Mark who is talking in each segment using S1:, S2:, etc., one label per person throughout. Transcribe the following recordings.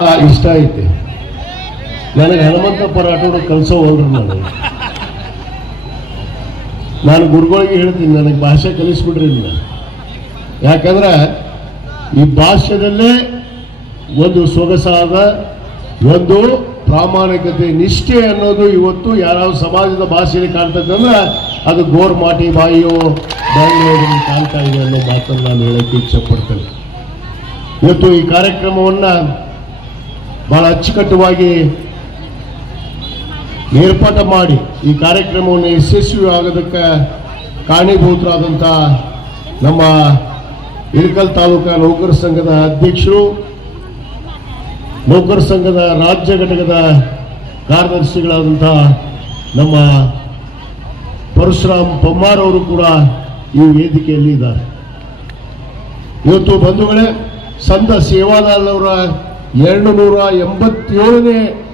S1: ಇಷ್ಟ ಐತಿ. ನನಗೆ ಹನುಮಂತಪ್ಪ ರಾಠೋಡ ಕಲ್ಸೋ ಹೋಗ್ರಿ ನಾನು. ನಾನು ಗುರುಗಳಿಗೆ ಹೇಳ್ತೀನಿ, ನನಗೆ ಭಾಷೆ ಕಲಿಸ್ಬಿಡ್ರಿ ನೀವು ಯಾಕಂದ್ರೆ ಈ ಭಾಷೆದಲ್ಲೇ ಒಂದು ಸೊಗಸಾದ, ಒಂದು ಪ್ರಾಮಾಣಿಕತೆ, ನಿಷ್ಠೆ ಅನ್ನೋದು ಇವತ್ತು ಯಾರಾವ ಸಮಾಜದ ಭಾಷೆಯಲ್ಲಿ ಕಾಣ್ತದಂದ್ರೆ ಅದು ಗೋರ್ಮಾಟಿ ಬಾಯಿಯೋ ಬಾಯಿಯೋ ನಮ್ಗೆ ಕಾಣ್ತಾ ಇದೆ ಅನ್ನೋ ಮಾತನ್ನು ನಾನು ಹೇಳಕ್ಕೆ ಇಚ್ಛೆ ಪಡ್ತೇನೆ. ಇವತ್ತು ಈ ಕಾರ್ಯಕ್ರಮವನ್ನ ಬಹಳ ಅಚ್ಚುಕಟ್ಟುವಾಗಿ ಏರ್ಪಾಟ ಮಾಡಿ ಈ ಕಾರ್ಯಕ್ರಮವನ್ನು ಯಶಸ್ವಿ ಆಗೋದಕ್ಕೆ ಕಾರಣೀಭೂತರಾದಂಥ ನಮ್ಮ ಇಳಕಲ್ ತಾಲೂಕಾ ನೌಕರ ಸಂಘದ ಅಧ್ಯಕ್ಷರು, ನೌಕರ ಸಂಘದ ರಾಜ್ಯ ಘಟಕದ ಕಾರ್ಯದರ್ಶಿಗಳಾದಂಥ ನಮ್ಮ ಪರಶುರಾಮ್ ಪಮ್ಮಾರ್ ಅವರು ಕೂಡ ಈ ವೇದಿಕೆಯಲ್ಲಿ ಇದ್ದಾರೆ ಇವತ್ತು ಬಂಧುಗಳೇ ಸಂತ ಸೇವಾಲಾಲ್ ಅವರ ಎರಡು ನೂರ ಎಂಬತ್ತೇಳನೇ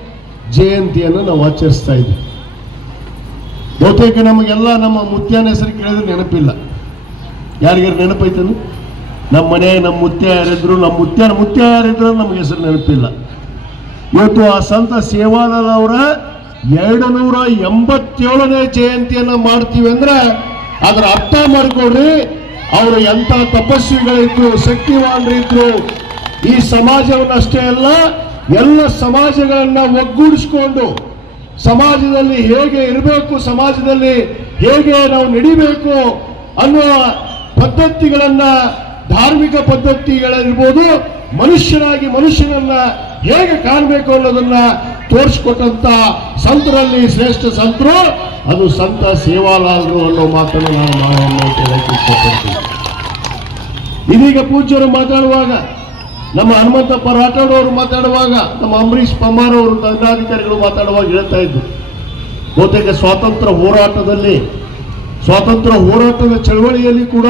S1: ಜಯಂತಿಯನ್ನು ನಾವು ಆಚರಿಸ್ತಾ ಇದ್ದೀವಿ ಬಹುತೇಕ ನಮಗೆಲ್ಲ ನಮ್ಮ ಮುತ್ಯಾನ ಹೆಸರು ಕೇಳಿದ್ರೆ ನೆನಪಿಲ್ಲ. ಯಾರಿಗಾರು ನೆನಪೈತನು? ನಮ್ಮ ಮನೆ, ನಮ್ಮ ಮುತ್ಯ ಯಾರಿದ್ರು ನಮ್ಮ ಮುತ್ಯ ಮುತ್ಯ ಯಾರಿದ್ರು ನಮಗೆ ಹೆಸರು ನೆನಪಿಲ್ಲ. ಇವತ್ತು ಆ ಸಂತ ಸೇವಾಲಾಲ್ ಅವರ ಎರಡು ನೂರ ಎಂಬತ್ತೇಳನೇ ಜಯಂತಿಯನ್ನ ಮಾಡ್ತೀವಿ ಅಂದ್ರೆ ಅದರ ಅರ್ಥ ಮಾಡಿಕೊಡ್ರಿ ಅವರು ಎಂಥ ತಪಸ್ವಿಗಳಿದ್ರು, ಶಕ್ತಿವಾನರಿದ್ರು ಈ ಸಮಾಜವನ್ನಷ್ಟೇ ಅಲ್ಲ, ಎಲ್ಲ ಸಮಾಜಗಳನ್ನ ಒಗ್ಗೂಡಿಸ್ಕೊಂಡು ಸಮಾಜದಲ್ಲಿ ಹೇಗೆ ಇರಬೇಕು, ಸಮಾಜದಲ್ಲಿ ಹೇಗೆ ನಾವು ನಡಿಬೇಕು ಅನ್ನುವ ಪದ್ಧತಿಗಳನ್ನ, ಧಾರ್ಮಿಕ ಪದ್ಧತಿಗಳಿರ್ಬೋದು ಮನುಷ್ಯನಾಗಿ ಮನುಷ್ಯನನ್ನ ಹೇಗೆ ಕಾಣಬೇಕು ಅನ್ನೋದನ್ನ ತೋರಿಸ್ಕೊಟ್ಟಂತ ಸಂತರಲ್ಲಿ ಶ್ರೇಷ್ಠ ಸಂತರು, ಅದು ಸಂತ ಸೇವಾಲಾಲರು ಅನ್ನೋ ಮಾತನ್ನು ನಾನು ಮಾಯನ್ನ ಹೇಳಕ್ಕೆ ಇದೀಗ ಪೂಜ್ಯರು ಮಾತಾಡುವಾಗ ನಮ್ಮ ಹನುಮಂತಪ್ಪ ರಾಠೋಡ್ ಅವರು ಮಾತಾಡುವಾಗ ನಮ್ಮ ಅಂಬರೀಷ್ ಪಮ್ಮಾರ್ ಅವರು ದಂಡಾಧಿಕಾರಿಗಳು ಮಾತಾಡುವಾಗ ಹೇಳ್ತಾ ಇದ್ರು. ಬಹುತೇಕ ಸ್ವಾತಂತ್ರ್ಯ ಹೋರಾಟದಲ್ಲಿ, ಸ್ವಾತಂತ್ರ್ಯ ಹೋರಾಟದ ಚಳವಳಿಯಲ್ಲಿ ಕೂಡ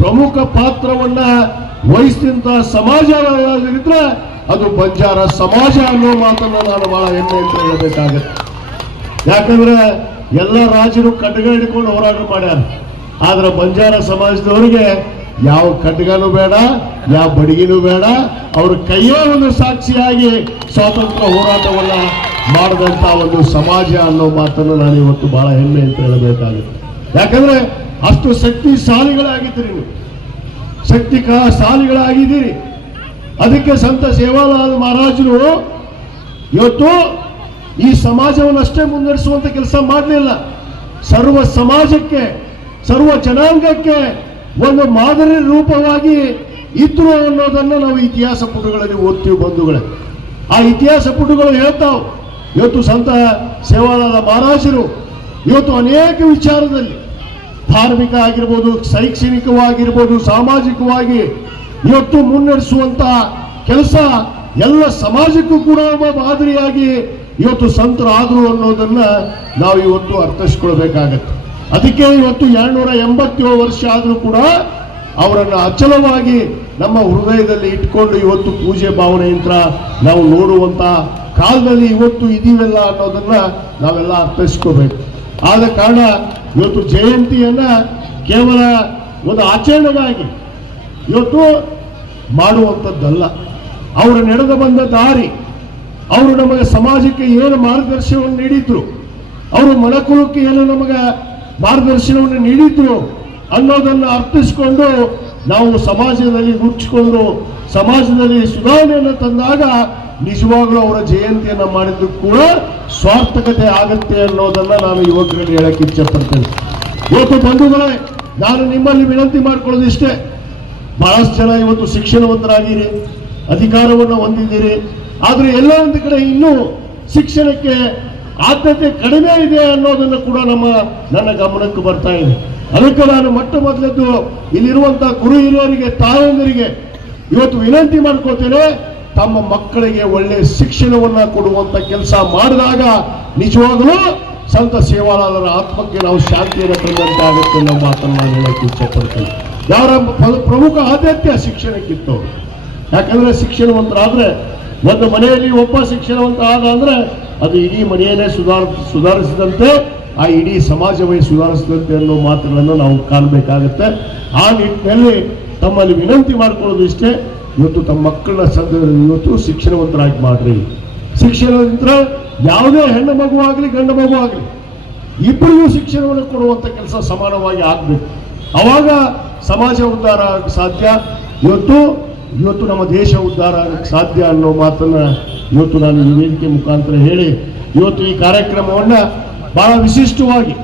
S1: ಪ್ರಮುಖ ಪಾತ್ರವನ್ನ ವಹಿಸಿದಂತಹ ಸಮಾಜ ಯಾವ್ದಾದ್ರಿದ್ರೆ ಅದು ಬಂಜಾರ ಸಮಾಜ ಅನ್ನೋ ಮಾತನ್ನು ನಾನು ಬಹಳ ಹೆಮ್ಮೆ ಅಂತ ಹೇಳಬೇಕಾಗತ್ತೆ. ಯಾಕಂದ್ರೆ ಎಲ್ಲ ರಾಜರು ಕಡ್ಗ ಹಿಡ್ಕೊಂಡು ಹೋರಾಟ ಮಾಡ್ಯಾರ. ಆದ್ರೆ ಬಂಜಾರ ಸಮಾಜದವರಿಗೆ ಯಾವ ಖಡ್ಗನೂ ಬೇಡ, ಯಾವ ಬಡಗಿನೂ ಬೇಡ. ಅವ್ರ ಕೈಯೇ ಒಂದು ಸಾಕ್ಷಿಯಾಗಿ ಸ್ವಾತಂತ್ರ್ಯ ಹೋರಾಟವನ್ನ ಮಾಡಿದಂತ ಒಂದು ಸಮಾಜ ಅನ್ನೋ ಮಾತನ್ನು ನಾನು ಇವತ್ತು ಬಹಳ ಹೆಮ್ಮೆ ಅಂತ ಹೇಳಬೇಕಾಗುತ್ತೆ. ಯಾಕಂದ್ರೆ ಅಷ್ಟು ಶಕ್ತಿಶಾಲಿಗಳಾಗಿದ್ದೀರಿ ನೀವು. ಶಕ್ತಿ ಶಾಲಿಗಳಾಗಿದ್ದೀರಿ ಅದಕ್ಕೆ ಸಂತ ಸೇವಾಲಾಲ್ ಮಹಾರಾಜರು ಇವತ್ತು ಈ ಸಮಾಜವನ್ನು ಅಷ್ಟೇ ಮುನ್ನಡೆಸುವಂತ ಕೆಲಸ ಮಾಡಲಿಲ್ಲ. ಸರ್ವ ಸಮಾಜಕ್ಕೆ, ಸರ್ವ ಜನಾಂಗಕ್ಕೆ ಒಂದು ಮಾದರಿ ರೂಪವಾಗಿ ಇದ್ರು ಅನ್ನೋದನ್ನು ನಾವು ಇತಿಹಾಸ ಪುಟಗಳಲ್ಲಿ ಓದ್ತೀವಿ ಬಂಧುಗಳೇ. ಆ ಇತಿಹಾಸ ಪುಟಗಳು ಹೇಳ್ತಾವೆ. ಇವತ್ತು ಸಂತ ಸೇವಾಲಾದ ಮಹಾರಾಜರು ಇವತ್ತು ಅನೇಕ ವಿಚಾರದಲ್ಲಿ ಧಾರ್ಮಿಕ ಆಗಿರ್ಬೋದು, ಶೈಕ್ಷಣಿಕವಾಗಿರ್ಬೋದು, ಸಾಮಾಜಿಕವಾಗಿ ಇವತ್ತು ಮುನ್ನಡೆಸುವಂತ ಕೆಲಸ ಎಲ್ಲ ಸಮಾಜಕ್ಕೂ ಕೂಡ ಮಾದರಿಯಾಗಿ ಇವತ್ತು ಸಂತರಾದರು ಅನ್ನೋದನ್ನು ನಾವು ಇವತ್ತು ಅರ್ಥೈಸ್ಕೊಳ್ಬೇಕಾಗತ್ತೆ. ಅದಕ್ಕೆ ಇವತ್ತು ಎರಡ್ನೂರ ಎಂಬತ್ತೇಳು ವರ್ಷ ಆದರೂ ಕೂಡ ಅವರನ್ನು ಅಚಲವಾಗಿ ನಮ್ಮ ಹೃದಯದಲ್ಲಿ ಇಟ್ಕೊಂಡು ಇವತ್ತು ಪೂಜೆ ಭಾವನೆ ಯಂತ್ರ ನಾವು ನೋಡುವಂತ ಕಾಲದಲ್ಲಿ ಇವತ್ತು ಇದೀವಲ್ಲ ಅನ್ನೋದನ್ನ ನಾವೆಲ್ಲ ಅರ್ಥೈಸ್ಕೋಬೇಕು. ಆದ ಕಾರಣ ಇವತ್ತು ಜಯಂತಿಯನ್ನ ಕೇವಲ ಒಂದು ಆಚರಣೆಗಾಗಿ ಇವತ್ತು ಮಾಡುವಂಥದ್ದಲ್ಲ. ಅವರು ನಡೆದು ಬಂದ ದಾರಿ, ಅವರು ನಮಗೆ ಸಮಾಜಕ್ಕೆ ಏನು ಮಾರ್ಗದರ್ಶನವನ್ನು ನೀಡಿದ್ರು, ಅವರು ಮನಕುಲಕ್ಕೆ ಏನು ನಮಗೆ ಮಾರ್ಗದರ್ಶನವನ್ನು ನೀಡಿದ್ರು ಅನ್ನೋದನ್ನು ಅರ್ಥಿಸಿಕೊಂಡು ನಾವು ಸಮಾಜದಲ್ಲಿ ಮುಚ್ಚಿಕೊಂಡು ಸಮಾಜದಲ್ಲಿ ಸುಧಾರಣೆಯನ್ನು ತಂದಾಗ ನಿಜವಾಗ್ಲೂ ಅವರ ಜಯಂತಿಯನ್ನು ಮಾಡಿದ್ದು ಕೂಡ ಸ್ವಾರ್ಥಕತೆ ಆಗುತ್ತೆ ಅನ್ನೋದನ್ನ ನಾನು ಯುವಕರಿಗೆ ಹೇಳಕ್ಕೆ ಇಚ್ಛೆ ಪಡ್ತೇನೆ ಇವತ್ತು ಬಂಧುಗಳೇ, ನಾನು ನಿಮ್ಮಲ್ಲಿ ವಿನಂತಿ ಮಾಡ್ಕೊಳ್ಳೋದು ಇಷ್ಟೇ. ಬಹಳಷ್ಟು ಜನ ಇವತ್ತು ಶಿಕ್ಷಣವಂತರಾಗಿರಿ, ಅಧಿಕಾರವನ್ನು ಹೊಂದಿದ್ದೀರಿ. ಆದರೆ ಎಲ್ಲ ಒಂದು ಕಡೆ ಇನ್ನೂ ಶಿಕ್ಷಣಕ್ಕೆ ಆದ್ಯತೆ ಕಡಿಮೆ ಇದೆ ಅನ್ನೋದನ್ನು ಕೂಡ ನಮ್ಮ ನನ್ನ ಗಮನಕ್ಕೆ ಬರ್ತಾ ಇದೆ. ಅದಕ್ಕೆ ನಾನು ಮೊಟ್ಟ ಮೊದಲದ್ದು ಇಲ್ಲಿರುವಂತಹ ಗುರು ಹಿರಿಯರಿಗೆ, ತಾಯಂದಿರಿಗೆ ಇವತ್ತು ವಿನಂತಿ ಮಾಡ್ಕೊಳ್ತೇನೆ ತಮ್ಮ ಮಕ್ಕಳಿಗೆ ಒಳ್ಳೆ ಶಿಕ್ಷಣವನ್ನ ಕೊಡುವಂತ ಕೆಲಸ ಮಾಡಿದಾಗ ನಿಜವಾಗಲೂ ಸಂತ ಸೇವಾಲಾಲರ ಆತ್ಮಕ್ಕೆ ನಾವು ಶಾಂತಿಯನ್ನು ತಂದಂತಾಗುತ್ತೆ ಅನ್ನೋ ಮಾತನ್ನು ನಾನು ಹೇಳಕ್ಕೆ ಇಚ್ಛೆಪಡ್ತೇನೆ ಯಾರ ಪ್ರ- ಪ್ರಮುಖ ಆದ್ಯತೆ ಶಿಕ್ಷಣಕ್ಕಿತ್ತು. ಯಾಕಂದ್ರೆ ಶಿಕ್ಷಣವಂತರಾದ್ರೆ ಒಂದು ಮನೆಯಲ್ಲಿ ಒಬ್ಬ ಶಿಕ್ಷಣವಂತ ಆದ ಅಂದ್ರೆ ಅದು ಇಡೀ ಮನೆಯನ್ನೇ ಸುಧಾರ, ಸುಧಾರಿಸಿದಂತೆ, ಆ ಇಡೀ ಸಮಾಜವೇ ಸುಧಾರಿಸಿದಂತೆ ಅನ್ನೋ ಮಾತುಗಳನ್ನು ನಾವು ಕಾಣಬೇಕಾಗುತ್ತೆ. ಆ ನಿಟ್ಟಿನಲ್ಲಿ ತಮ್ಮಲ್ಲಿ ವಿನಂತಿ ಮಾಡಿಕೊಳ್ಳೋದು ಇಷ್ಟೇ, ಇವತ್ತು ತಮ್ಮ ಮಕ್ಕಳನ್ನ ಸದ್ಯದಲ್ಲಿ ಇವತ್ತು ಶಿಕ್ಷಣವಂತರಾಗಿ ಮಾಡ್ರಿ. ಶಿಕ್ಷಣದಿಂದ ಯಾವುದೇ ಹೆಣ್ಣು ಮಗು ಆಗಲಿ, ಗಂಡು ಮಗು ಆಗಲಿ, ಇಬ್ಬರಿಗೂ ಶಿಕ್ಷಣವನ್ನು ಕೊಡುವಂಥ ಕೆಲಸ ಸಮಾನವಾಗಿ ಆಗಬೇಕು. ಅವಾಗ ಸಮಾಜ ಉದ್ಧಾರ ಸಾಧ್ಯ. ಇವತ್ತು ಇವತ್ತು ನಮ್ಮ ದೇಶ ಉದ್ಧಾರ ಆಗಕ್ಕೆ ಸಾಧ್ಯ ಅನ್ನೋ ಮಾತನ್ನು ಇವತ್ತು ನಾನು ಈ ವೇದಿಕೆ ಮುಖಾಂತರ ಹೇಳಿ, ಇವತ್ತು ಈ ಕಾರ್ಯಕ್ರಮವನ್ನ ಬಹಳ ವಿಶಿಷ್ಟವಾಗಿ,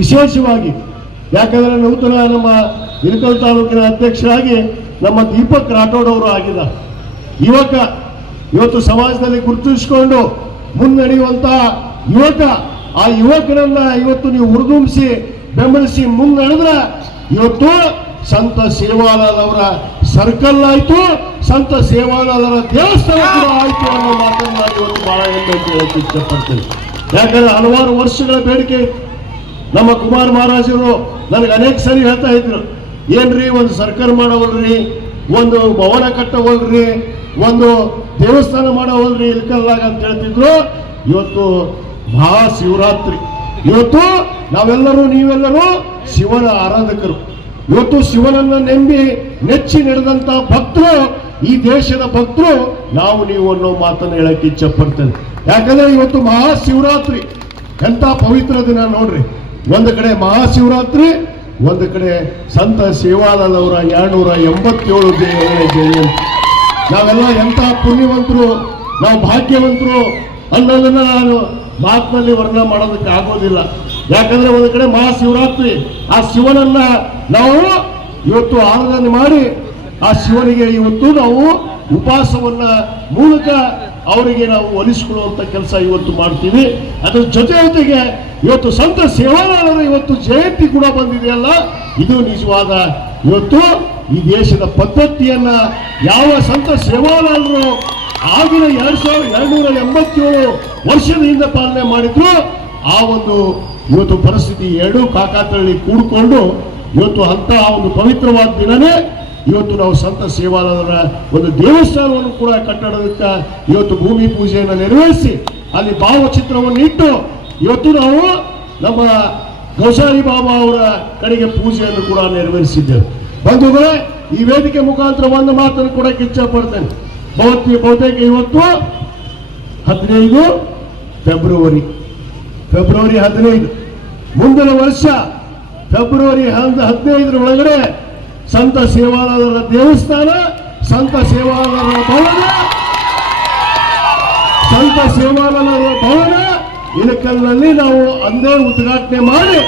S1: ವಿಶೇಷವಾಗಿ, ಯಾಕಂದ್ರೆ ನೂತನ ನಮ್ಮ ಇಳಕಲ್ ತಾಲೂಕಿನ ಅಧ್ಯಕ್ಷರಾಗಿ ನಮ್ಮ ದೀಪಕ್ ರಾಠೋಡ್ ಅವರು ಆಗಿಲ್ಲ ಯುವಕ, ಇವತ್ತು ಸಮಾಜದಲ್ಲಿ ಗುರುತಿಸಿಕೊಂಡು ಮುನ್ನಡೆಯುವಂತಹ ಯುವಕ, ಆ ಯುವಕರನ್ನ ಇವತ್ತು ನೀವು ಹುರಿದುಂಬಿಸಿ ಬೆಂಬಲಿಸಿ ಮುನ್ನಡೆದ್ರೆ ಇವತ್ತು ಸಂತ ಸೇವಾಲಾಲ್ ಅವರ ಸರ್ಕಲ್ ಆಯ್ತು ಸಂತ ಸೇವಾನಂದರ ದೇವಸ್ಥಾನ ಕೂಡ ಆಯ್ತು ಅನ್ನೋ ಮಾತನ್ನ ನಾನು ಇವತ್ತು ಬಹಳ ಹೆಮ್ಮೆ ಕೇಳಕ್ಕೆ ಇಷ್ಟಪಡ್ತೇನೆ. ಯಾಕಂದ್ರೆ ಹಲವಾರು ವರ್ಷಗಳ ಬೇಡಿಕೆ. ನಮ್ಮ ಕುಮಾರ್ ಮಹಾರಾಜರು ನನಗೆ ಅನೇಕ ಸರಿ ಹೇಳ್ತಾ ಇದ್ರು. ಏನ್ರಿ ಒಂದು ಸರ್ಕಾರ ಮಾಡವಲ್ರಿ ಒಂದು ಭವನ ಕಟ್ಟವಲ್ರಿ ಒಂದು ದೇವಸ್ಥಾನ ಮಾಡವಲ್ರಿ ಇಲ್ಕಲ್ಲಾಗ ಅಂತ ಹೇಳ್ತಿದ್ರು. ಇವತ್ತು ಮಹಾಶಿವರಾತ್ರಿ. ಇವತ್ತು ನಾವೆಲ್ಲರೂ ನೀವೆಲ್ಲರೂ ಶಿವನ ಆರಾಧಕರು. ಇವತ್ತು ಶಿವನನ್ನ ನೆಂಬಿ ನೆಚ್ಚಿ ನಡೆದಂತ ಭಕ್ತರು, ಈ ದೇಶದ ಭಕ್ತರು, ನಾವು ನೀವು ಅನ್ನೋ ಮಾತನ್ನು ಹೇಳಕ್ಕೆ ಇಚ್ಛೆ ಪಡ್ತೇನೆ ಯಾಕಂದ್ರೆ ಇವತ್ತು ಮಹಾಶಿವರಾತ್ರಿ. ಎಂತ ಪವಿತ್ರ ದಿನ ನೋಡ್ರಿ. ಒಂದು ಕಡೆ ಮಹಾಶಿವರಾತ್ರಿ, ಒಂದು ಕಡೆ ಸಂತ ಸೇವಾಲಾಲ್ ಅವರ ಎರಡ್ನೂರ ಎಂಬತ್ತೇಳು ಜಯ- ಜಯಂತಿ. ನಾವೆಲ್ಲ ಎಂತ ಪುಣ್ಯವಂತರು, ನಾವು ಭಾಗ್ಯವಂತರು ಅನ್ನೋದನ್ನ ನಾನು ಮಾತಿನಲ್ಲಿ ವರ್ಣನೆ ಮಾಡೋದಕ್ಕೆ ಆಗೋದಿಲ್ಲ. ಯಾಕಂದ್ರೆ ಒಂದು ಕಡೆ ಮಹಾಶಿವರಾತ್ರಿ, ಆ ಶಿವನನ್ನ ನಾವು ಇವತ್ತು ಆರಾಧನೆ ಮಾಡಿ, ಆ ಶಿವನಿಗೆ ಇವತ್ತು ನಾವು ಉಪವಾಸವನ್ನ ಮೂಲಕ ಅವರಿಗೆ ನಾವು ಒಲಿಸಿಕೊಳ್ಳುವಂತ ಕೆಲಸ ಇವತ್ತು ಮಾಡ್ತೀವಿ. ಅದರ ಜೊತೆ ಜೊತೆಗೆ ಇವತ್ತು ಸಂತ ಸೇವಾಲಾಲರ ಇವತ್ತು ಜಯಂತಿ ಕೂಡ ಬಂದಿದೆಯಲ್ಲ ಇದು ನಿಜವಾದ ಇವತ್ತು ಈ ದೇಶದ ಪದ್ಧತಿಯನ್ನ ಯಾವ ಸಂತ ಸೇವಾಲಾಲರು ಆಗಿನ ಎರಡ್ ಸಾವಿರದ ಎರಡ್ನೂರ ಎಂಬತ್ತೇಳು ವರ್ಷದಿಂದ ಪಾಲನೆ ಮಾಡಿದ್ರು, ಆ ಒಂದು ಇವತ್ತು ಪರಿಸ್ಥಿತಿ ಎರಡೂ ಕಾಕಾತಳ್ಳಿ ಕೂಡಿಕೊಂಡು ಇವತ್ತು ಅಂತ ಒಂದು ಪವಿತ್ರವಾದ ದಿನವೇ ಇವತ್ತು ನಾವು ಸಂತ ಸೇವಾಲಯದ ಒಂದು ದೇವಸ್ಥಾನವನ್ನು ಕೂಡ ಕಟ್ಟಡದಕ್ಕೆ ಇವತ್ತು ಭೂಮಿ ಪೂಜೆಯನ್ನು ನೆರವೇರಿಸಿ ಅಲ್ಲಿ ಭಾವಚಿತ್ರವನ್ನು ಇಟ್ಟು ಇವತ್ತು ನಾವು ನಮ್ಮ ಗೌಸಾರಿ ಬಾಬಾ ಅವರ ಕಡೆಗೆ ಪೂಜೆಯನ್ನು ಕೂಡ ನೆರವೇರಿಸಿದ್ದೇವೆ. ಬಂಧುಗಳೇ, ಈ ವೇದಿಕೆ ಮುಖಾಂತರ ಒಂದು ಮಾತನ್ನು ಕೂಡ ಇಚ್ಛೆ ಪಡ್ತೇನೆ ಬಹುತೇಕ ಇವತ್ತು ಹದಿನೈದು ಫೆಬ್ರವರಿ ಫೆಬ್ರವರಿ ಹದಿನೈದು. ಮುಂದಿನ ವರ್ಷ ಫೆಬ್ರವರಿ ಹದ್- ಹದಿನೈದರ ಒಳಗಡೆ ಸಂತ ಸೇವಾಲಾದರ ದೇವಸ್ಥಾನ, ಸಂತ ಸೇವಾಲಯದ ಭವನ, ಸಂತ ಸೇವಾಲಯದ ಭವನ. ಇಳಕಲ್ನಲ್ಲಿ ನಾವು ಅಂದೇ ಉದ್ಘಾಟನೆ ಮಾಡಿ,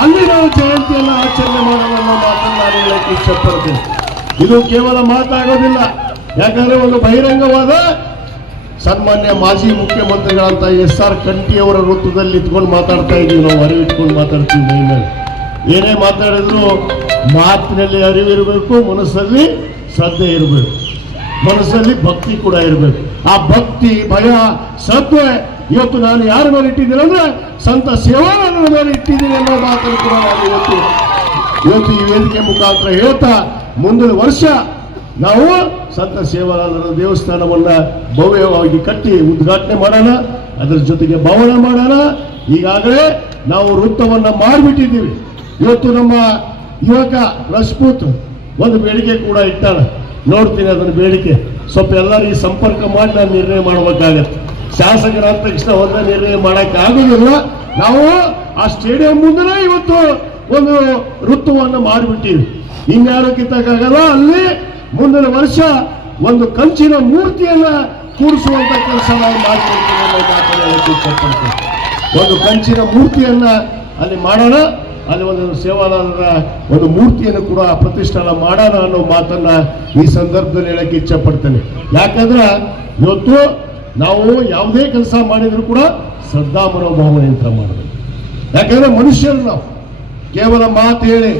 S1: ಅಲ್ಲಿ ನಾವು ಜಯಂತಿಯನ್ನು ಆಚರಣೆ ಅನ್ನೋ ಮಾತನ್ನು ನಾನು ಹೇಳಕ್ಕೆ ಇಷ್ಟಪಡ್ತೇನೆ. ಇದು ಕೇವಲ ಮಾತಾಗೋದಿಲ್ಲ. ಯಾಕಂದ್ರೆ ಒಂದು ಬಹಿರಂಗವಾದ ಸನ್ಮಾನ್ಯ ಮಾಜಿ ಮುಖ್ಯಮಂತ್ರಿಗಳಂತ ಎಸ್ ಆರ್ ಕಂಠಿ ಅವರ ವೃತ್ತದಲ್ಲಿ ಇಟ್ಕೊಂಡು ಮಾತಾಡ್ತಾ ಇದ್ದೀವಿ. ನಾವು ಅರಿವು ಇಟ್ಕೊಂಡು ಮಾತಾಡ್ತೀವಿ ಏನೇ ಮಾತಾಡಿದ್ರು ಮಾತಿನಲ್ಲಿ ಅರಿವಿರಬೇಕು, ಮನಸ್ಸಲ್ಲಿ ಶ್ರದ್ಧೆ ಇರಬೇಕು. ಮನಸ್ಸಲ್ಲಿ ಭಕ್ತಿ ಕೂಡ ಇರಬೇಕು. ಆ ಭಕ್ತಿ, ಭಯ, ಶ್ರದ್ಧೆ ಇವತ್ತು ನಾನು ಯಾರ ಮೇಲೆ ಇಟ್ಟಿದ್ದೀನಿ ಅಂದ್ರೆ ಸಂತ ಸೇವಾನಂದರ ಮೇಲೆ ಇಟ್ಟಿದ್ದೀನಿ ಅನ್ನೋ ಮಾತನ್ನು ಕೂಡ ನಾನು ಇವತ್ತು ಇವತ್ತು ಈ ವೇದಿಕೆ ಮುಖಾಂತರ ಹೇಳ್ತಾ ಮುಂದಿನ ವರ್ಷ ನಾವು ಸಂತ ಸೇವಾಲಾಲರ ದೇವಸ್ಥಾನವನ್ನ ಭವ್ಯವಾಗಿ ಕಟ್ಟಿ ಉದ್ಘಾಟನೆ ಮಾಡೋಣ, ಅದರ ಜೊತೆಗೆ ಭವನ ಮಾಡೋಣ. ಈಗಾಗಲೇ ನಾವು ವೃತ್ತವನ್ನ ಮಾಡಿಬಿಟ್ಟಿದ್ದೀವಿ. ಇವತ್ತು ನಮ್ಮ ಯುವಕ ರಜಪೂತ್ ಒಂದು ಬೇಡಿಕೆ ಕೂಡ ಇಟ್ಟಾಳ. ನೋಡ್ತೀನಿ ಅದನ್ನ ಬೇಡಿಕೆ. ಸ್ವಲ್ಪ ಎಲ್ಲರಿಗೆ ಸಂಪರ್ಕ ಮಾಡಿ ನಾನು ನಿರ್ಣಯ ಮಾಡಬೇಕಾಗತ್ತೆ. ಶಾಸಕರ ತಕ್ಷಣ ಒಂದೇ ನಿರ್ಣಯ ಮಾಡಕ್ಕೆ ಆಗುದಿಲ್ಲ ನಾವು ಆ ಸ್ಟೇಡಿಯಂ ಮುಂದೆ ಇವತ್ತು ಒಂದು ಋತುವನ್ನು ಮಾಡಿಬಿಟ್ಟಿವಿ. ಇನ್ಯಾರು ಕಿತ್ತಕ್ಕಾಗಲ್ಲ ಅಲ್ಲಿ ಮುಂದಿನ ವರ್ಷ ಒಂದು ಕಂಚಿನ ಮೂರ್ತಿಯನ್ನ ಕೂಡಿಸುವಂತ ಕೆಲಸ ನಾವು ಮಾಡ್ಕೊಳ್ತೀವಿ. ಒಂದು ಕಂಚಿನ ಮೂರ್ತಿಯನ್ನ ಅಲ್ಲಿ ಮಾಡೋಣ, ಅಲ್ಲಿ ಒಂದು ಸೇವಾಲಾಲರ ಒಂದು ಮೂರ್ತಿಯನ್ನು ಕೂಡ ಪ್ರತಿಷ್ಠಾನ ಮಾಡೋಣ ಅನ್ನೋ ಮಾತನ್ನ ಈ ಸಂದರ್ಭದಲ್ಲಿ ಹೇಳಕ್ಕೆ ಇಚ್ಛೆ ಪಡ್ತೇನೆ ಯಾಕಂದ್ರೆ ಇವತ್ತು ನಾವು ಯಾವುದೇ ಕೆಲಸ ಮಾಡಿದ್ರು ಕೂಡ ಶ್ರದ್ಧಾ ಮನೋಭಾವನೆಯಿಂದ ಮಾಡಬೇಕು. ಯಾಕಂದ್ರೆ ಮನುಷ್ಯರು ನಾವು. ಕೇವಲ ಮಾತು ಹೇಳಿ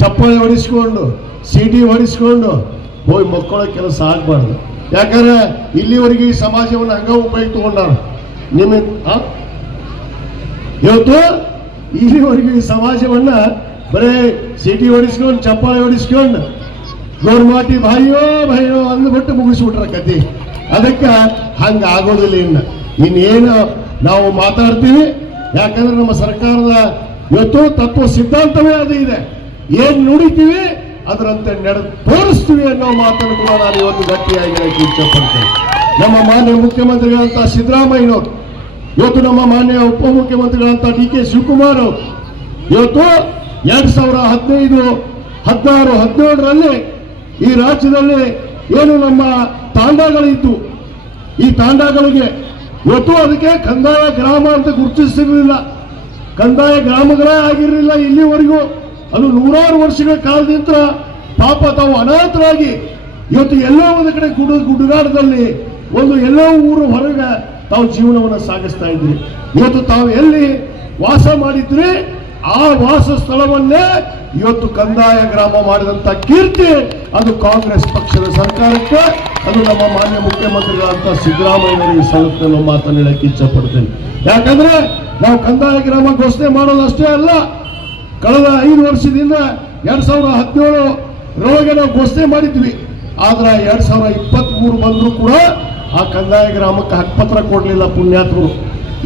S1: ಚಪ್ಪಲಿ ಹೊಡಿಸ್ಕೊಂಡು ಸಿಡಿ ಹೊಡಿಸ್ಕೊಂಡು ಹೋಗಿ ಮಕ್ಕಳ ಕೆಲಸ ಆಗ್ಬಾರ್ದು. ಯಾಕಂದ್ರೆ ಇಲ್ಲಿವರೆಗೆ ಈ ಸಮಾಜವನ್ನು ಹಂಗ ಉಪಯೋಗ ತಗೊಂಡಾರ. ನಿಮ್ಮ? ಇವತ್ತು ಇಲ್ಲಿವರೆಗೆ ಈ ಸಮಾಜವನ್ನ ಬರೇ ಸಿಟಿ ಹೊಡಿಸ್ಕೊಂಡು ಚಪ್ಪಾಳೆ ಹೊಡಿಸ್ಕೊಂಡು ಗೋರ್ಮಾಟಿ ಬಾಯೋ ಭಾಯಿಯೋ ಅಂದ್ಬಿಟ್ಟು ಮುಗಿಸ್ಬಿಟ್ರ ಕತಿ. ಅದಕ್ಕೆ ಹಂಗ ಆಗೋದಿಲ್ಲ ಇನ್ನು. ಇನ್ನೇನು ನಾವು ಮಾತಾಡ್ತೀವಿ, ಯಾಕಂದ್ರೆ ನಮ್ಮ ಸರ್ಕಾರದ ಇವತ್ತು ತತ್ವ ಸಿದ್ಧಾಂತವೇ ಅದು ಇದೆ. ಏನ್ ನುಡಿತೀವಿ ಅದರಂತೆ ನಡೆದು ತೋರಿಸ್ತೀವಿ ಅನ್ನೋ ಮಾತನ್ನು ಕೂಡ ನಾನು ಇವತ್ತು ಗಟ್ಟಿಯಾಗಿ ಹೇಳಕ್ಕೆ ನಮ್ಮ ಮಾನ್ಯ ಮುಖ್ಯಮಂತ್ರಿಗಳಂತ ಸಿದ್ದರಾಮಯ್ಯನವರು ಇವತ್ತು ನಮ್ಮ ಮಾನ್ಯ ಉಪಮುಖ್ಯಮಂತ್ರಿಗಳಂತ ಡಿ ಕೆ ಶಿವಕುಮಾರ್ ಅವರು, ಇವತ್ತು ಎರಡ್ ಸಾವಿರ ಹದಿನೈದು, ಹದಿನಾರು, ಹದಿನೇಳರಲ್ಲಿ ಈ ರಾಜ್ಯದಲ್ಲಿ ಏನು ನಮ್ಮ ತಾಂಡಗಳಿದ್ದು, ಈ ತಾಂಡಗಳಿಗೆ ಇವತ್ತು ಅದಕ್ಕೆ ಕಂದಾಯ ಗ್ರಾಮ ಅಂತ ಗುರುತಿಸಿರಲಿಲ್ಲ. ಕಂದಾಯ ಗ್ರಾಮಗಳೇ ಆಗಿರಲಿಲ್ಲ ಇಲ್ಲಿವರೆಗೂ. ಅದು ನೂರಾರು ವರ್ಷಗಳ ಕಾಲದಿಂದ ಪಾಪ ತಾವು ಅನಾಥರಾಗಿ ಇವತ್ತು ಎಲ್ಲೋ ಒಂದು ಕಡೆ ಗುಡು ಗುಡುಗಾಡದಲ್ಲಿ ಒಂದು ಎಲ್ಲೋ ಊರು ಹೊರಗೆ ತಾವು ಜೀವನವನ್ನು ಸಾಗಿಸ್ತಾ ಇದ್ರಿ. ಇವತ್ತು ತಾವು ಎಲ್ಲಿ ವಾಸ ಮಾಡಿದ್ರಿ? ಆ ವಾಸ ಸ್ಥಳವನ್ನೇ ಇವತ್ತು ಕಂದಾಯ ಗ್ರಾಮ ಮಾಡಿದಂತ ಕೀರ್ತಿ ಅದು ಕಾಂಗ್ರೆಸ್ ಪಕ್ಷದ ಸರ್ಕಾರಕ್ಕೆ, ಅದು ನಮ್ಮ ಮಾನ್ಯ ಮುಖ್ಯಮಂತ್ರಿಗಳಂತ ಸಿದ್ದರಾಮಯ್ಯವರಿಗೆ ಸಲ್ಲುತ್ತೆ ಅನ್ನೋ ಮಾತನ್ನು ಹೇಳಕ್ಕೆ ಇಚ್ಛಪಡ್ತೇನೆ ಯಾಕಂದ್ರೆ ನಾವು ಕಂದಾಯ ಗ್ರಾಮ ಘೋಷಣೆ ಮಾಡೋದಷ್ಟೇ ಅಲ್ಲ ಕಳೆದ ಐದು ವರ್ಷದಿಂದ ಎರಡ್ ಸಾವಿರದ ಹದಿನೇಳು ರೊಳಗೆ ನಾವು ಘೋಷಣೆ ಮಾಡಿದ್ವಿ. ಆದ್ರೆ ಎರಡ್ ಸಾವಿರದ ಇಪ್ಪತ್ತ್ ಮೂರು ಬಂದ್ರು ಕೂಡ ಆ ಕಂದಾಯ ಗ್ರಾಮಕ್ಕೆ ಹಕ್ಕಪತ್ರ ಕೊಡಲಿಲ್ಲ ಪುಣ್ಯಾತ್ಮರು.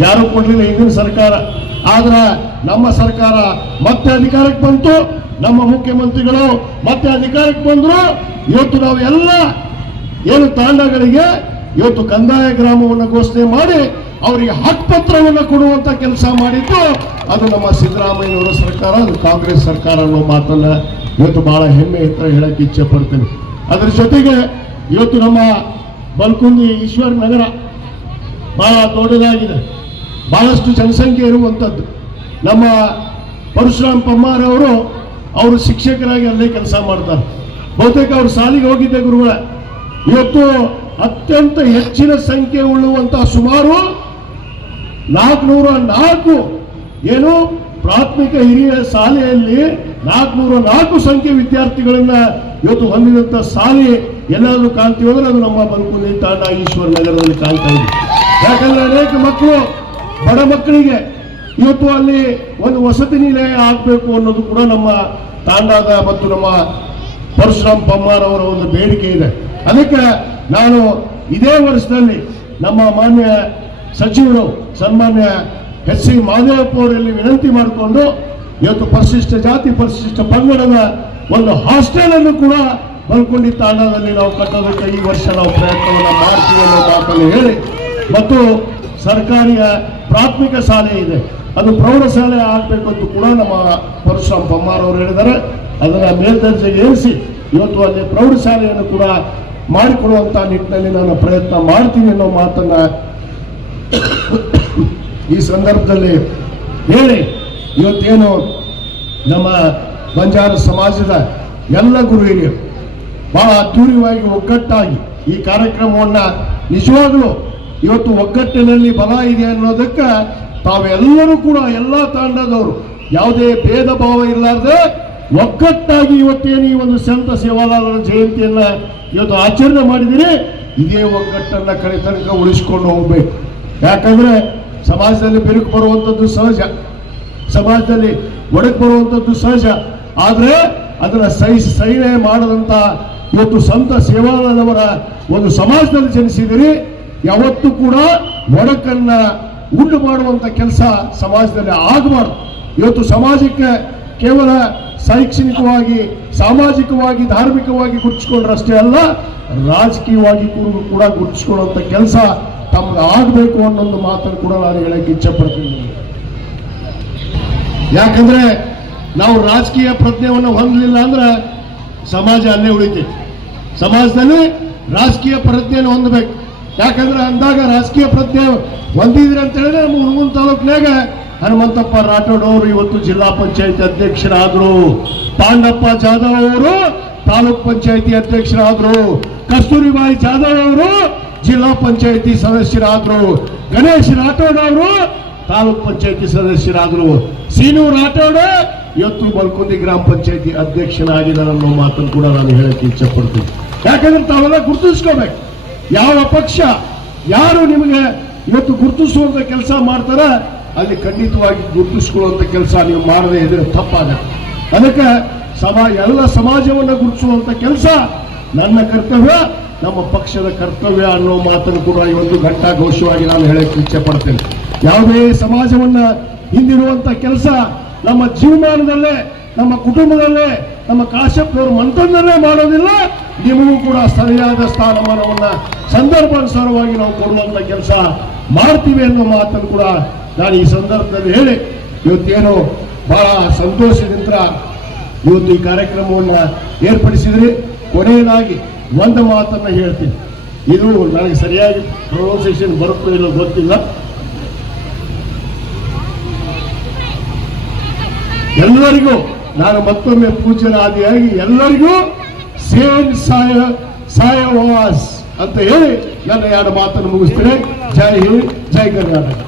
S1: ಯಾರು ಕೊಡ್ಲಿಲ್ಲ ಹಿಂದಿನ ಸರ್ಕಾರ. ಆದ್ರೆ ನಮ್ಮ ಸರ್ಕಾರ ಮತ್ತೆ ಅಧಿಕಾರಕ್ಕೆ ಬಂತು. ನಮ್ಮ ಮುಖ್ಯಮಂತ್ರಿಗಳು ಮತ್ತೆ ಅಧಿಕಾರಕ್ಕೆ ಬಂದ್ರು. ಇವತ್ತು ನಾವು ಎಲ್ಲ ಏನು ತಾಂಡಗಳಿಗೆ ಇವತ್ತು ಕಂದಾಯ ಗ್ರಾಮವನ್ನು ಘೋಷಣೆ ಮಾಡಿ ಅವರಿಗೆ ಹಕ್ಕುಪತ್ರವನ್ನು ಕೊಡುವಂತ ಕೆಲಸ ಮಾಡಿದ್ದು, ಅದು ನಮ್ಮ ಸಿದ್ದರಾಮಯ್ಯವರ ಸರ್ಕಾರ, ಅದು ಕಾಂಗ್ರೆಸ್ ಸರ್ಕಾರ ಅನ್ನೋ ಮಾತನ್ನ ಇವತ್ತು ಬಹಳ ಹೆಮ್ಮೆ ಹತ್ರ ಹೇಳಕ್ಕೆ ಇಚ್ಛೆ ಪಡ್ತೇನೆ. ಅದರ ಜೊತೆಗೆ ಇವತ್ತು ನಮ್ಮ ಬಲ್ಕುಂದಿ ಈಶ್ವರ್ ನಗರ ಬಹಳ ದೊಡ್ಡದಾಗಿದೆ. ಬಹಳಷ್ಟು ಜನಸಂಖ್ಯೆ ಇರುವಂಥದ್ದು ನಮ್ಮ ಪರಶುರಾಮ್ ಪಮ್ಮಾರ್ ಅವರು ಅವರು ಶಿಕ್ಷಕರಾಗಿ ಅಲ್ಲೇ ಕೆಲಸ ಮಾಡ್ತಾರೆ. ಬಹುತೇಕ ಅವರು ಸಾಲಿಗೆ ಹೋಗಿದ್ದೆ ಗುರುಗಳ. ಇವತ್ತು ಅತ್ಯಂತ ಹೆಚ್ಚಿನ ಸಂಖ್ಯೆ ಉಳ್ಳುವಂತಹ ಸುಮಾರು ನಾಲ್ಕುನೂರ ನಾಲ್ಕು ಏನು ಪ್ರಾಥಮಿಕ ಹಿರಿಯ ಶಾಲೆಯಲ್ಲಿ ನಾಲ್ಕುನೂರ ನಾಲ್ಕು ಸಂಖ್ಯೆ ವಿದ್ಯಾರ್ಥಿಗಳನ್ನ ಇವತ್ತು ಹೊಂದಿದಂತ ಶಾಲೆ ಎಲ್ಲಾದ್ರೂ ಕಾಣ್ತೀವಿ ಅಂದ್ರೆ ಅದು ನಮ್ಮ ಬಲ್ಕುಂದಿ ತಾಂಡ ಈಶ್ವರ ನಗರದಲ್ಲಿ ಕಾಣ್ತಾ ಇದೆ. ಯಾಕಂದ್ರೆ ಅನೇಕ ಮಕ್ಕಳು, ಬಡ ಮಕ್ಕಳಿಗೆ ಇವತ್ತು ಅಲ್ಲಿ ಒಂದು ವಸತಿ ನಿಲಯ ಆಗಬೇಕು ಅನ್ನೋದು ಕೂಡ ನಮ್ಮ ತಾಂಡಾದ ಮತ್ತು ನಮ್ಮ ಪರಶುರಾಮ್ ಪಮ್ಮಾರ್ ಅವರ ಒಂದು ಬೇಡಿಕೆ ಇದೆ. ಅದಕ್ಕೆ ನಾನು ಇದೇ ವರ್ಷದಲ್ಲಿ ನಮ್ಮ ಮಾನ್ಯ ಸಚಿವರು ಸನ್ಮಾನ್ಯ ಎಸ್ ಸಿ ಮಾದೇವಪ್ಪ ಅವರಲ್ಲಿ ವಿನಂತಿ ಮಾಡಿಕೊಂಡು ಇವತ್ತು ಪರಿಶಿಷ್ಟ ಜಾತಿ, ಪರಿಶಿಷ್ಟ ಪಂಗಡದ ಒಂದು ಹಾಸ್ಟೆಲ್ ಅನ್ನು ಕೂಡ ಬಲ್ಕೊಂಡಿ ತಾಂಡದಲ್ಲಿ ನಾವು ಕಟ್ಟೋದಕ್ಕೆ ಈ ವರ್ಷ ನಾವು ಪ್ರಯತ್ನವನ್ನು ಮಾಡ್ತೀವಿ ಅನ್ನೋ ಮಾತನ್ನು ಹೇಳಿ ಮತ್ತು ಸರ್ಕಾರಿಯ ಪ್ರಾಥಮಿಕ ಶಾಲೆ ಇದೆ. ಅದು ಪ್ರೌಢಶಾಲೆ ಆಗಬೇಕು ಅಂತ ಕೂಡ ನಮ್ಮ ಪರಶುರಾಮ್ ಬೊಮ್ಮಾರ್ ಅವರು ಹೇಳಿದ್ದಾರೆ. ಅದನ್ನು ಮೇಲ್ದರ್ಜೆ ಏರಿಸಿ ಇವತ್ತು ಅಲ್ಲಿ ಪ್ರೌಢಶಾಲೆಯನ್ನು ಕೂಡ ಮಾಡಿಕೊಡುವಂಥ ನಿಟ್ಟಿನಲ್ಲಿ ನಾನು ಪ್ರಯತ್ನ ಮಾಡ್ತೀನಿ ಅನ್ನೋ ಮಾತನ್ನ ಈ ಸಂದರ್ಭದಲ್ಲಿ ಹೇಳಿ, ಇವತ್ತೇನು ನಮ್ಮ ಬಂಜಾರ ಸಮಾಜದ ಎಲ್ಲ ಗುರು ಹಿರಿಯರು ಬಹಳ ಅದ್ಧೂರಿಯಾಗಿ ಒಗ್ಗಟ್ಟಾಗಿ ಈ ಕಾರ್ಯಕ್ರಮವನ್ನ ನಿಜವಾಗ್ಲೂ ಇವತ್ತು ಒಗ್ಗಟ್ಟಿನಲ್ಲಿ ಬಲ ಇದೆ ಅನ್ನೋದಕ್ಕೆ ತಾವೆಲ್ಲರೂ ಕೂಡ ಎಲ್ಲ ತಾಂಡದವರು ಯಾವುದೇ ಭೇದ ಭಾವ ಇರಲಾರ್ದೆ ಒಗ್ಗಟ್ಟಾಗಿ ಇವತ್ತೇನು ಈ ಒಂದು ಸಂತ ಸೇವಾಲಾಲರ ಜಯಂತಿಯನ್ನ ಇವತ್ತು ಆಚರಣೆ ಮಾಡಿದಿರಿ, ಇದೇ ಒಗ್ಗಟ್ಟನ್ನ ಕಡೆ ತನಕ ಉಳಿಸ್ಕೊಂಡು ಹೋಗ್ಬೇಕು. ಯಾಕಂದ್ರೆ ಸಮಾಜದಲ್ಲಿ ಬಿರುಕು ಬರುವಂಥದ್ದು ಸಹಜ. ಸಮಾಜದಲ್ಲಿ ಒಡಕ್ ಬರುವಂಥದ್ದು ಸಹಜ. ಆದರೆ ಅದನ್ನು ಸಹಿ, ಸಹಿನೆ ಮಾಡದಂಥ ಇವತ್ತು ಸಂತ ಸೇವಾದವರ ಒಂದು ಸಮಾಜದಲ್ಲಿ ಜನಿಸಿದಿರಿ, ಯಾವತ್ತೂ ಕೂಡ ಒಡಕನ್ನ ಉಂಡು ಮಾಡುವಂತ ಕೆಲಸ ಸಮಾಜದಲ್ಲಿ ಆಗಬಾರ್ದು. ಇವತ್ತು ಸಮಾಜಕ್ಕೆ ಕೇವಲ ಶೈಕ್ಷಣಿಕವಾಗಿ, ಸಾಮಾಜಿಕವಾಗಿ, ಧಾರ್ಮಿಕವಾಗಿ ಗುರುತಿಸ್ಕೊಂಡ್ರಷ್ಟೇ ಅಲ್ಲ, ರಾಜಕೀಯವಾಗಿ ಕೂಡ- ಗುರುತಿಸ್ಕೊಳ್ಳುವಂತ ಕೆಲಸ ತಮ್ಗೆ ಆಗಬೇಕು ಅನ್ನೊಂದು ಮಾತನ್ನು ಕೂಡ ನಾನು ಹೇಳಕ್ಕೆ ಇಚ್ಛೆ ಪಡ್ತೀನಿ ಯಾಕಂದ್ರೆ ನಾವು ರಾಜಕೀಯ ಪ್ರಜ್ಞೆಯನ್ನು ಹೊಂದಲಿಲ್ಲ ಅಂದ್ರೆ ಸಮಾಜ ಅಲ್ಲೇ ಉಳಿತೈತಿ. ಸಮಾಜದಲ್ಲಿ ರಾಜಕೀಯ ಪ್ರಜ್ಞೆಯನ್ನು ಹೊಂದಬೇಕು. ಯಾಕಂದ್ರೆ ಅಂದಾಗ ರಾಜಕೀಯ ಪ್ರಜ್ಞೆ ಹೊಂದಿದ್ರಿ ಅಂತ ಹೇಳಿದ್ರೆ ನಮ್ಮ ಹುಣಗುನ್ ತಾಲೂಕಿನಾಗ ಹನುಮಂತಪ್ಪ ರಾಠೋಡ್ ಅವರು ಇವತ್ತು ಜಿಲ್ಲಾ ಪಂಚಾಯತಿ ಅಧ್ಯಕ್ಷರಾದ್ರು. ಪಾಂಡಪ್ಪ ಜಾಧವ್ ಅವರು ತಾಲೂಕ್ ಪಂಚಾಯತಿ ಅಧ್ಯಕ್ಷರಾದ್ರು. ಕಸ್ತೂರಿಬಾಯಿ ಜಾಧವ್ ಅವರು ಜಿಲ್ಲಾ ಪಂಚಾಯತಿ ಸದಸ್ಯರಾದ್ರು ಗಣೇಶ್ ರಾಠೋಡ್ ಅವರು, ತಾಲೂಕ್ ಪಂಚಾಯತಿ ಸದಸ್ಯರಾದ್ರು ಸೀನು ರಾಠೋಡ್ ಇವತ್ತು ಬಲ್ಕುಂದಿ ಗ್ರಾಮ ಪಂಚಾಯತಿ ಅಧ್ಯಕ್ಷನಾಗಿದ್ದಾರೆ ಅನ್ನೋ ಮಾತನ್ನು ಕೂಡ ನಾನು ಹೇಳಕ್ಕೆ ಇಚ್ಛೆ ಪಡ್ತೀನಿ ಯಾಕಂದ್ರೆ ತಾವೆಲ್ಲ ಗುರುತಿಸ್ಕೋಬೇಕು. ಯಾವ ಪಕ್ಷ, ಯಾರು ನಿಮಗೆ ಇವತ್ತು ಗುರುತಿಸುವಂತ ಕೆಲಸ ಮಾಡ್ತಾರ ಅಲ್ಲಿ ಖಂಡಿತವಾಗಿ ಗುರುತಿಸ್ಕೊಳ್ಳುವಂತ ಕೆಲಸ ನೀವು ಮಾಡದೇ ಇದ್ರೆ ತಪ್ಪಾಗುತ್ತೆ. ಅದಕ್ಕೆ ಸಮಾಜ ಎಲ್ಲ ಸಮಾಜವನ್ನು ಗುರುತಿಸುವಂತ ಕೆಲಸ ನನ್ನ ಕರ್ತವ್ಯ. ನಮ್ಮ ಪಕ್ಷದ ಕರ್ತವ್ಯ ಅನ್ನೋ ಮಾತನ್ನು ಕೂಡ ಇವತ್ತು ಘಟ್ಟ ಘಂಟಾಘೋಷವಾಗಿ ನಾನು ಹೇಳಕ್ಕೆ ಇಚ್ಛೆ ಪಡ್ತೇನೆ. ಯಾವುದೇ ಸಮಾಜವನ್ನ ಹಿಂದಿರುವಂತ ಕೆಲಸ ನಮ್ಮ ಜೀವಮಾನದಲ್ಲೇ, ನಮ್ಮ ಕುಟುಂಬದಲ್ಲೇ, ನಮ್ಮ ಕಾಶ್ಯಪ್ನವರು ಮಂತಂದರೇ ಮಾಡೋದಿಲ್ಲ, ನಿಮಗೂ ಕೂಡ ಸರಿಯಾದ ಸ್ಥಾನಮಾನವನ್ನ, ಸಂದರ್ಭಾನುಸಾರವಾಗಿ ನಾವು ಕೊಡುವಂತ ಕೆಲಸ ಮಾಡ್ತೀವಿ ಅನ್ನೋ ಮಾತನ್ನು ಕೂಡ ನಾನು ಈ ಸಂದರ್ಭದಲ್ಲಿ ಹೇಳಿ, ಇವತ್ತೇನು ಬಹಳ ಸಂತೋಷದಿಂದ ಇವತ್ತು ಈ ಕಾರ್ಯಕ್ರಮವನ್ನು ಏರ್ಪಡಿಸಿದ್ರಿ. ಕೊನೆಯದಾಗಿ ಒಂದು ಮಾತನ್ನು ಹೇಳ್ತೀನಿ. ಇದು ನನಗೆ ಸರಿಯಾಗಿ ಪ್ರೊನೌನ್ಸಿಯೇಷನ್ ಬರುತ್ತೋ ಇಲ್ಲೋ ಗೊತ್ತಿಲ್ಲ. ಎಲ್ಲರಿಗೂ ನಾನು ಮತ್ತೊಮ್ಮೆ ಪೂಜ್ಯರಾದಿಯಾಗಿ ಎಲ್ಲರಿಗೂ ಸೇಮ್ ಸಾಯ, ಸಾಯವಾಸ್ ಅಂತ ಹೇಳಿ ನನ್ನ ಎರಡು ಮಾತನ್ನು ಮುಗಿಸ್ತೇನೆ. ಜೈ ಹಿಂದ್, ಜೈ ಕರ್ನಾಟಕ.